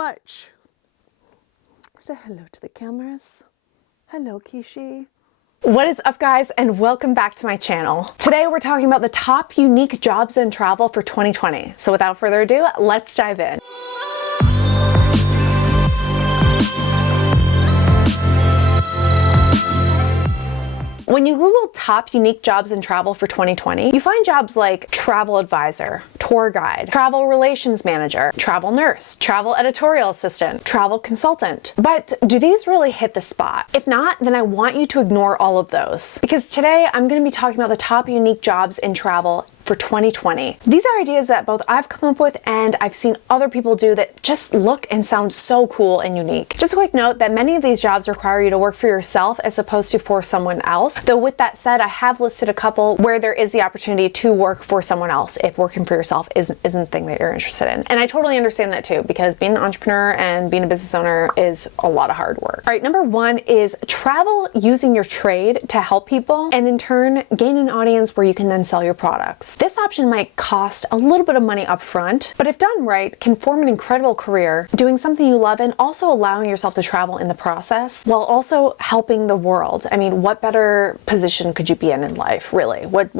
much. Say hello to the cameras. Hello, Kishi. What is up, guys, and welcome back to my channel. Today we're talking about the top unique jobs in travel for 2020. So without further ado, let's dive in. When you Google top unique jobs in travel for 2020, you find jobs like travel advisor, tour guide, travel relations manager, travel nurse, travel editorial assistant, travel consultant. But do these really hit the spot? If not, then I want you to ignore all of those, because today I'm going to be talking about the top unique jobs in travel for 2020. These are ideas that both I've come up with and I've seen other people do that just look and sound so cool and unique. Just a quick note that many of these jobs require you to work for yourself as opposed to for someone else. Though with that said, I have listed a couple where there is the opportunity to work for someone else if working for yourself isn't the thing that you're interested in. And I totally understand that too, because being an entrepreneur and being a business owner is a lot of hard work. All right, number one is travel using your trade to help people and in turn gain an audience where you can then sell your products. This option might cost a little bit of money up front, but if done right, can form an incredible career doing something you love and also allowing yourself to travel in the process while also helping the world. I mean, what better position could you be in life, really? What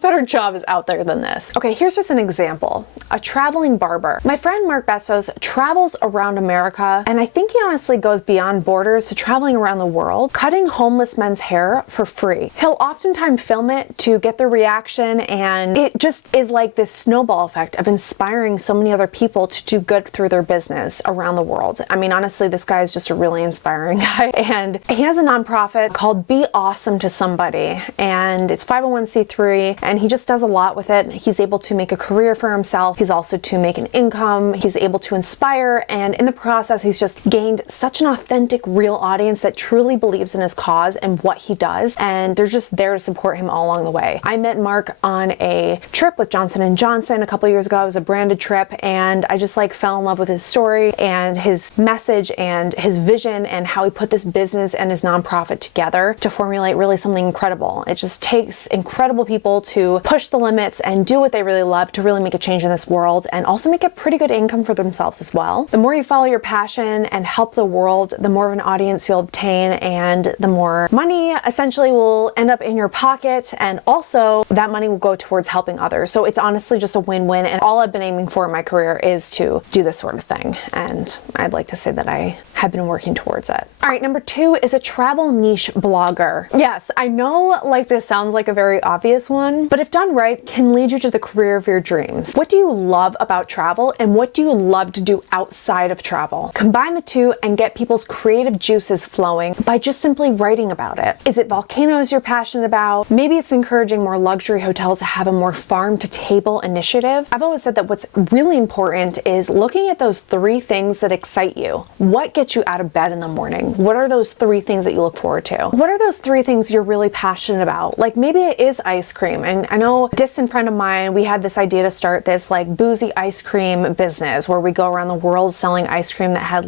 better job is out there than this? Okay, here's just an example. A traveling barber. My friend Mark Bestos travels around America, and I think he honestly goes beyond borders to traveling around the world, cutting homeless men's hair for free. He'll oftentimes film it to get the reaction, and it just is like this snowball effect of inspiring so many other people to do good through their business around the world. I mean, honestly, this guy is just a really inspiring guy, and he has a nonprofit called Be Awesome to Somebody, and it's 501c3, and he just does a lot with it. He's able to make a career for himself. He's also to make an income. He's able to inspire, and in the process, he's just gained such an authentic, real audience that truly believes in his cause and what he does, and they're just there to support him all along the way. I met Mark on a trip with Johnson & Johnson a couple years ago. It was a branded trip, and I just fell in love with his story and his message and his vision and how he put this business and his nonprofit together to formulate really something incredible. It just takes incredible people to push the limits and do what they really love to really make a change in this world and also make a pretty good income for themselves as well. The more you follow your passion and help the world, the more of an audience you'll obtain, and the more money essentially will end up in your pocket, and also that money will go towards helping others. So it's honestly just a win-win, and all I've been aiming for in my career is to do this sort of thing, and I'd like to say that I have been working towards it. All right, number two is a travel niche blogger. Yes, I know this sounds like a very obvious one, but if done right, can lead you to the career of your dreams. What do you love about travel, and what do you love to do outside of travel? Combine the two and get people's creative juices flowing by just simply writing about it. Is it volcanoes you're passionate about? Maybe it's encouraging more luxury hotels to have a more farm-to-table initiative. I've always said that what's really important is looking at those three things that excite you. What gets you out of bed in the morning? What are those three things that you look forward to? What are those three things you're really passionate about? Maybe it is ice cream. And I know a distant friend of mine, we had this idea to start this boozy ice cream business where we go around the world selling ice cream that had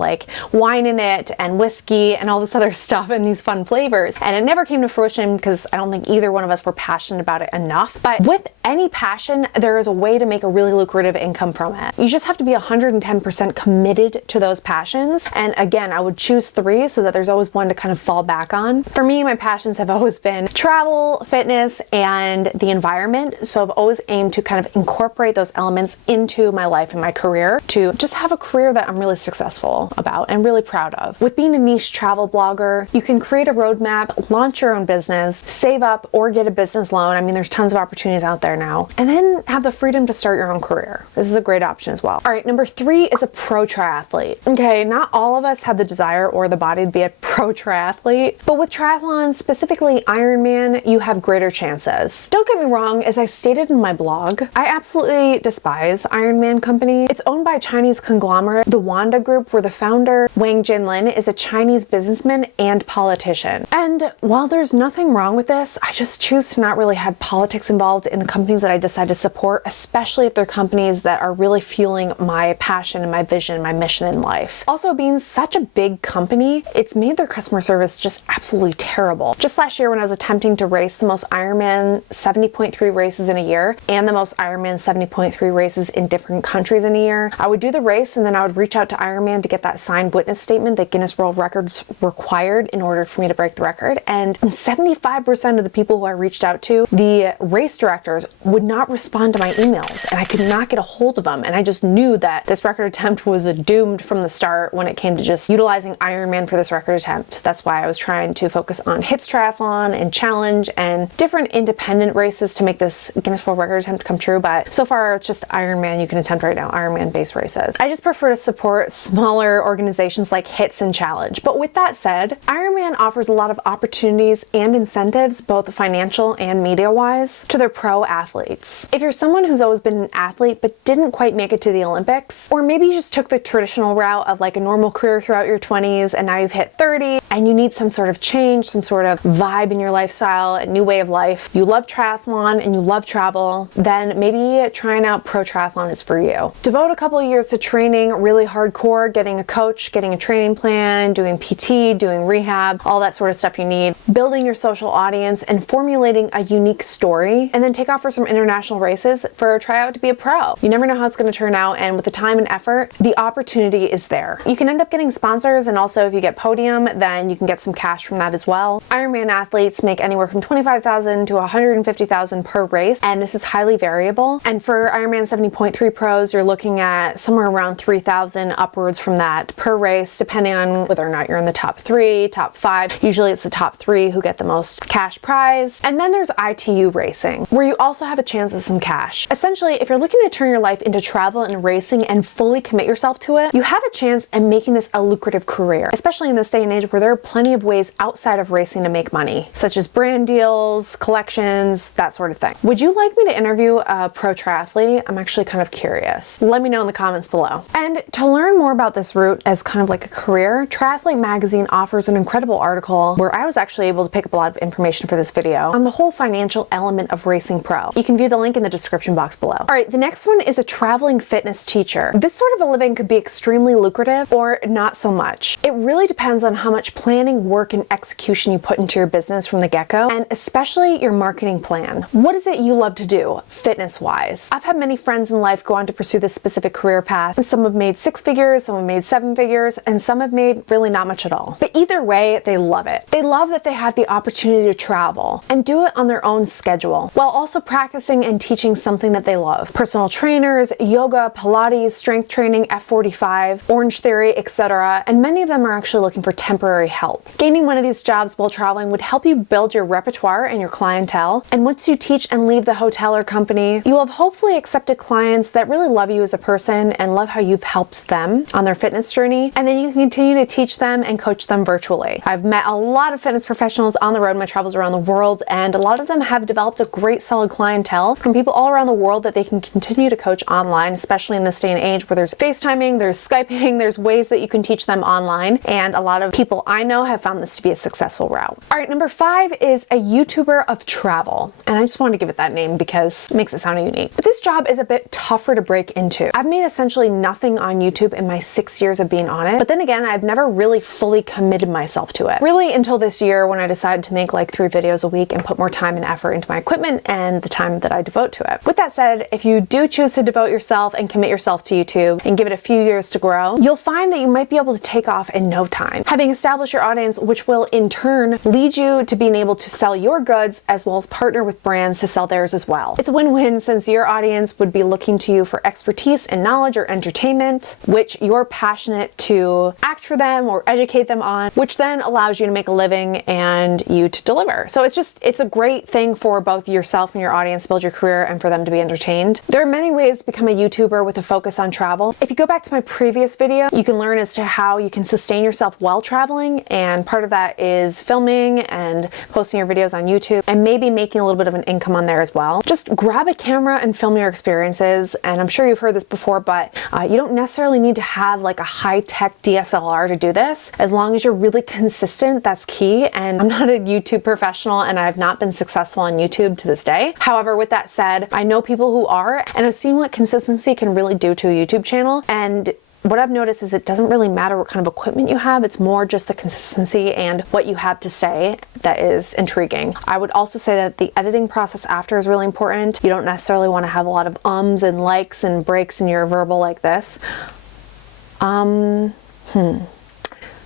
wine in it and whiskey and all this other stuff and these fun flavors. And it never came to fruition because I don't think either one of us were passionate about it enough. But with any passion, there is a way to make a really lucrative income from it. You just have to be 110% committed to those passions. And again, I would choose three so that there's always one to kind of fall back on. For me, my passions have always been travel, fitness, and the environment. So I've always aimed to kind of incorporate those elements into my life and my career to just have a career that I'm really successful about and really proud of. With being a niche travel blogger, you can create a roadmap, launch your own business, save up or get a business loan. I mean, there's tons of opportunities out there now, and then have the freedom to start your own career. This is a great option as well. All right, number three is a pro triathlete. Okay, not all of us have the desire or the body to be a pro triathlete, but with triathlon, specifically Ironman, you have greater chances. Don't get me wrong, as I stated in my blog, I absolutely despise Ironman company. It's owned by a Chinese conglomerate, the Wanda Group, where the founder, Wang Jinlin, is a Chinese businessman and politician. And while there's nothing wrong with this, I just choose to not really have politics involved in the company companies that I decide to support, especially if they're companies that are really fueling my passion and my vision, my mission in life. Also, being such a big company, it's made their customer service just absolutely terrible. Just last year when I was attempting to race the most Ironman 70.3 races in a year and the most Ironman 70.3 races in different countries in a year, I would do the race and then I would reach out to Ironman to get that signed witness statement that Guinness World Records required in order for me to break the record. And 75% of the people who I reached out to, the race directors, would not respond to my emails and I could not get a hold of them. And I just knew that this record attempt was doomed from the start when it came to just utilizing Ironman for this record attempt. That's why I was trying to focus on HITS Triathlon and Challenge and different independent races to make this Guinness World Record attempt come true. But so far it's just Ironman you can attempt right now, Ironman based races. I just prefer to support smaller organizations like HITS and Challenge. But with that said, Ironman offers a lot of opportunities and incentives, both financial and media wise, to their pro athletes. If you're someone who's always been an athlete but didn't quite make it to the Olympics, or maybe you just took the traditional route of like a normal career throughout your 20s and now you've hit 30 and you need some sort of change, some sort of vibe in your lifestyle, a new way of life, you love triathlon and you love travel, then maybe trying out pro triathlon is for you. Devote a couple of years to training really hardcore, getting a coach, getting a training plan, doing PT, doing rehab, all that sort of stuff you need, building your social audience and formulating a unique story, and then take off for some international races for a tryout to be a pro. You never know how it's going to turn out, and with the time and effort, the opportunity is there. You can end up getting sponsors, and also if you get podium, then you can get some cash from that as well. Ironman athletes make anywhere from $25,000 to $150,000 per race, and this is highly variable. And for Ironman 70.3 pros, you're looking at somewhere around $3,000 upwards from that per race, depending on whether or not you're in the top 3, top 5. Usually it's the top 3 who get the most cash prize. And then there's ITU racing, where you also have a chance of some cash. Essentially, if you're looking to turn your life into travel and racing and fully commit yourself to it, you have a chance at making this a lucrative career, especially in this day and age where there are plenty of ways outside of racing to make money, such as brand deals, collections, that sort of thing. Would you like me to interview a pro triathlete? I'm actually kind of curious. Let me know in the comments below. And to learn more about this route as kind of like a career, Triathlete magazine offers an incredible article where I was actually able to pick up a lot of information for this video on the whole financial element of racing pro. You can view the link in the description box below. All right, the next one is a traveling fitness teacher. This sort of a living could be extremely lucrative or not so much. It really depends on how much planning, work, and execution you put into your business from the get-go, and especially your marketing plan. What is it you love to do, fitness-wise? I've had many friends in life go on to pursue this specific career path, and some have made 6 figures, some have made 7 figures, and some have made really not much at all. But either way, they love it. They love that they have the opportunity to travel and do it on their own schedule, while also practicing and teaching something that they love. Personal trainers, yoga, Pilates, strength training, F45, Orange Theory, etc. And many of them are actually looking for temporary help. Gaining one of these jobs while traveling would help you build your repertoire and your clientele. And once you teach and leave the hotel or company, you will have hopefully accepted clients that really love you as a person and love how you've helped them on their fitness journey. And then you can continue to teach them and coach them virtually. I've met a lot of fitness professionals on the road in my travels around the world, and a lot of them have developed a great solid clientele from people all around the world that they can continue to coach online, especially in this day and age where there's FaceTiming, there's Skyping, there's ways that you can teach them online. And a lot of people I know have found this to be a successful route. All right, number 5 is a YouTuber of travel. And I just wanted to give it that name because it makes it sound unique. But this job is a bit tougher to break into. I've made essentially nothing on YouTube in my 6 years of being on it. But then again, I've never really fully committed myself to it. Really until this year when I decided to make like 3 videos a week and put more time and effort into my equipment and the time that I devote to it. With that said, if you do choose to devote yourself and commit yourself to YouTube and give it a few years to grow, you'll find that you might be able to take off in no time, having established your audience, which will in turn lead you to being able to sell your goods as well as partner with brands to sell theirs as well. It's a win-win since your audience would be looking to you for expertise and knowledge or entertainment, which you're passionate to act for them or educate them on, which then allows you to make a living and you to deliver. So it's a great thing for both yourself and your audience to build your career and for them to be entertained. There are many ways to become a YouTuber with a focus on travel. If you go back to my previous video, you can learn as to how you can sustain yourself while traveling, and part of that is filming and posting your videos on YouTube and maybe making a little bit of an income on there as well. Just grab a camera and film your experiences, and I'm sure you've heard this before, but you don't necessarily need to have like a high-tech DSLR to do this. As long as you're really consistent, that's key. And I'm not a YouTube professional and I've not been successful on YouTube to this day. However, However, with that said, I know people who are, and I've seen what consistency can really do to a YouTube channel. And what I've noticed is it doesn't really matter what kind of equipment you have. It's more just the consistency and what you have to say that is intriguing. I would also say that the editing process after is really important. You don't necessarily want to have a lot of ums and likes and breaks in your verbal like this.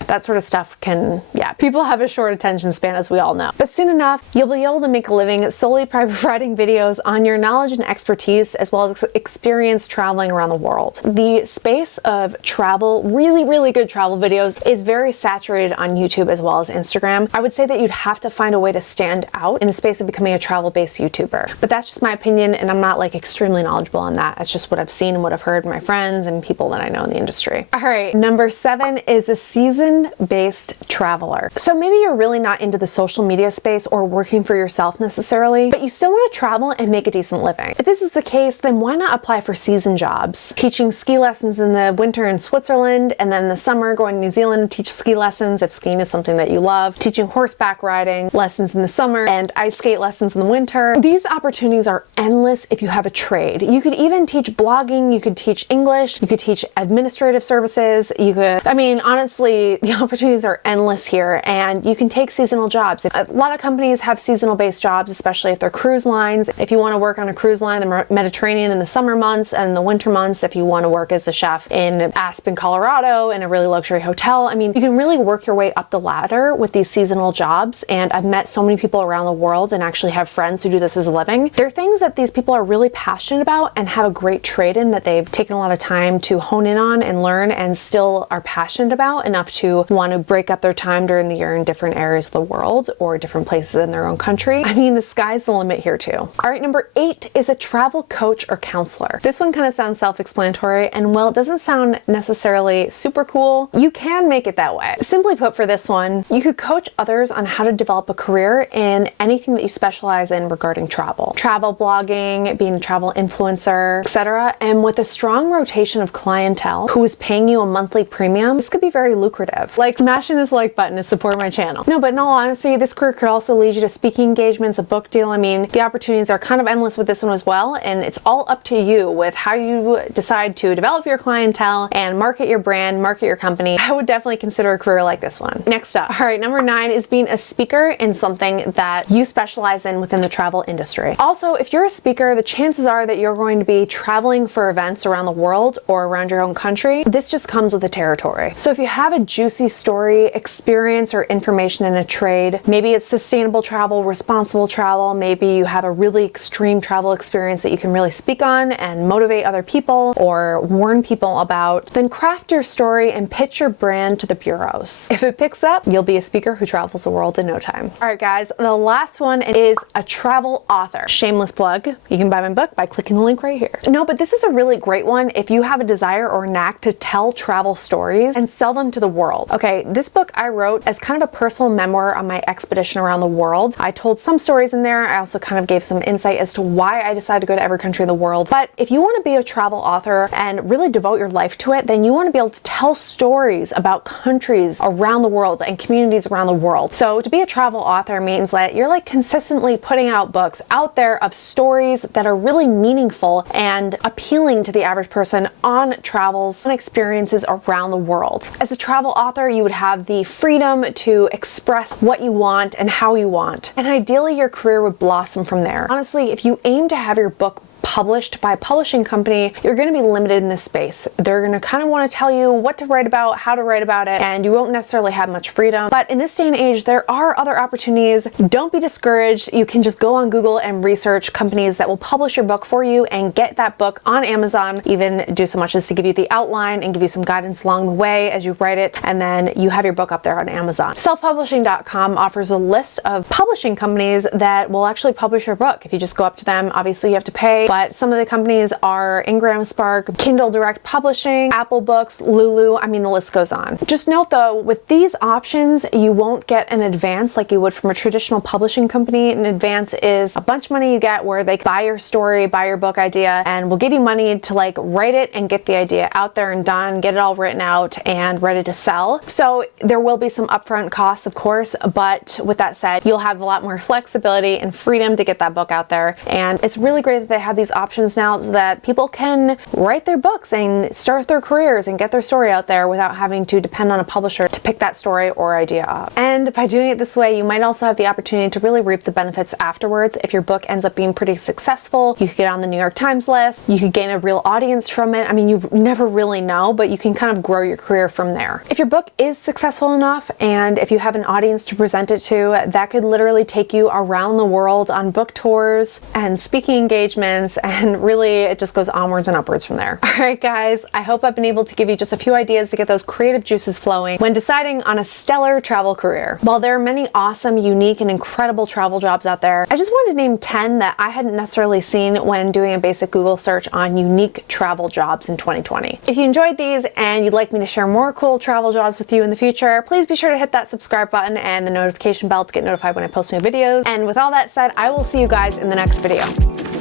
That sort of stuff can, people have a short attention span, as we all know. But soon enough, you'll be able to make a living solely by providing videos on your knowledge and expertise, as well as experience traveling around the world. The space of travel, really good travel videos, is very saturated on YouTube as well as Instagram. I would say that you'd have to find a way to stand out in the space of becoming a travel-based YouTuber. But that's just my opinion, and I'm not like extremely knowledgeable on that. It's just what I've seen and what I've heard from my friends and people that I know in the industry. All right, number 7 is a season-based traveler. So maybe you're really not into the social media space or working for yourself necessarily, but you still want to travel and make a decent living. If this is the case, then why not apply for season jobs? Teaching ski lessons in the winter in Switzerland, and then in the summer going to New Zealand to teach ski lessons if skiing is something that you love. Teaching horseback riding lessons in the summer and ice skate lessons in the winter. These opportunities are endless if you have a trade. You could even teach blogging, you could teach English, you could teach administrative services, you could, honestly, the opportunities are endless here, and you can take seasonal jobs. A lot of companies have seasonal based jobs, especially if they're cruise lines. If you want to work on a cruise line, the Mediterranean in the summer months, and the winter months, if you want to work as a chef in Aspen, Colorado, in a really luxury hotel. You can really work your way up the ladder with these seasonal jobs, and I've met so many people around the world and actually have friends who do this as a living. There are things that these people are really passionate about and have a great trade in that they've taken a lot of time to hone in on and learn, and still are passionate about enough to want to break up their time during the year in different areas of the world or different places in their own country. The sky's the limit here too. All right, number 8 is a travel coach or counselor. This one kind of sounds self-explanatory, and while it doesn't sound necessarily super cool, you can make it that way. Simply put, for this one, you could coach others on how to develop a career in anything that you specialize in regarding travel. Travel blogging, being a travel influencer, etc. And with a strong rotation of clientele who is paying you a monthly premium, this could be very lucrative. Like smashing this like button to support my channel. No, but in all honesty, this career could also lead you to speaking engagements, a book deal. The opportunities are kind of endless with this one as well, and it's all up to you with how you decide to develop your clientele and market your brand, market your company. I would definitely consider a career like this one. Next up, all right, number 9 is being a speaker in something that you specialize in within the travel industry. Also, if you're a speaker, the chances are that you're going to be traveling for events around the world or around your own country. This just comes with the territory. So if you have a juicy story, experience, or information in a trade, maybe it's sustainable travel, responsible travel, maybe you have a really extreme travel experience that you can really speak on and motivate other people or warn people about, then craft your story and pitch your brand to the bureaus. If it picks up, you'll be a speaker who travels the world in no time. All right, guys, the last one is a travel author. Shameless plug. You can buy my book by clicking the link right here. No, but this is a really great one if you have a desire or knack to tell travel stories and sell them to the world. Okay, this book I wrote as kind of a personal memoir on my expedition around the world. I told some stories in there. I also kind of gave some insight as to why I decided to go to every country in the world. But if you want to be a travel author and really devote your life to it, then you want to be able to tell stories about countries around the world and communities around the world. So to be a travel author means that you're like consistently putting out books out there of stories that are really meaningful and appealing to the average person on travels and experiences around the world. As a travel author, you would have the freedom to express what you want and how you want. And ideally, your career would blossom from there. Honestly, if you aim to have your book published by a publishing company, you're going to be limited in this space. They're going to kind of want to tell you what to write about, how to write about it, and you won't necessarily have much freedom. But in this day and age, there are other opportunities. Don't be discouraged. You can just go on Google and research companies that will publish your book for you and get that book on Amazon, even do so much as to give you the outline and give you some guidance along the way as you write it, and then you have your book up there on Amazon. Selfpublishing.com offers a list of publishing companies that will actually publish your book. If you just go up to them, obviously you have to pay, but some of the companies are Ingram Spark, Kindle Direct Publishing, Apple Books, Lulu, I mean the list goes on. Just note though, with these options, you won't get an advance like you would from a traditional publishing company. An advance is a bunch of money you get where they buy your story, buy your book idea, and will give you money to like write it and get the idea out there and done, get it all written out and ready to sell. So there will be some upfront costs, of course, but with that said, you'll have a lot more flexibility and freedom to get that book out there. And it's really great that they have these options now so that people can write their books and start their careers and get their story out there without having to depend on a publisher to pick that story or idea up. And by doing it this way, you might also have the opportunity to really reap the benefits afterwards. If your book ends up being pretty successful, you could get on the New York Times list, you could gain a real audience from it. I mean, you never really know, but you can kind of grow your career from there. If your book is successful enough and if you have an audience to present it to, that could literally take you around the world on book tours and speaking engagements, and really it just goes onwards and upwards from there. All right, guys, I hope I've been able to give you just a few ideas to get those creative juices flowing when deciding on a stellar travel career. While there are many awesome, unique, and incredible travel jobs out there, I just wanted to name 10 that I hadn't necessarily seen when doing a basic Google search on unique travel jobs in 2020. If you enjoyed these and you'd like me to share more cool travel jobs with you in the future, please be sure to hit that subscribe button and the notification bell to get notified when I post new videos. And with all that said, I will see you guys in the next video.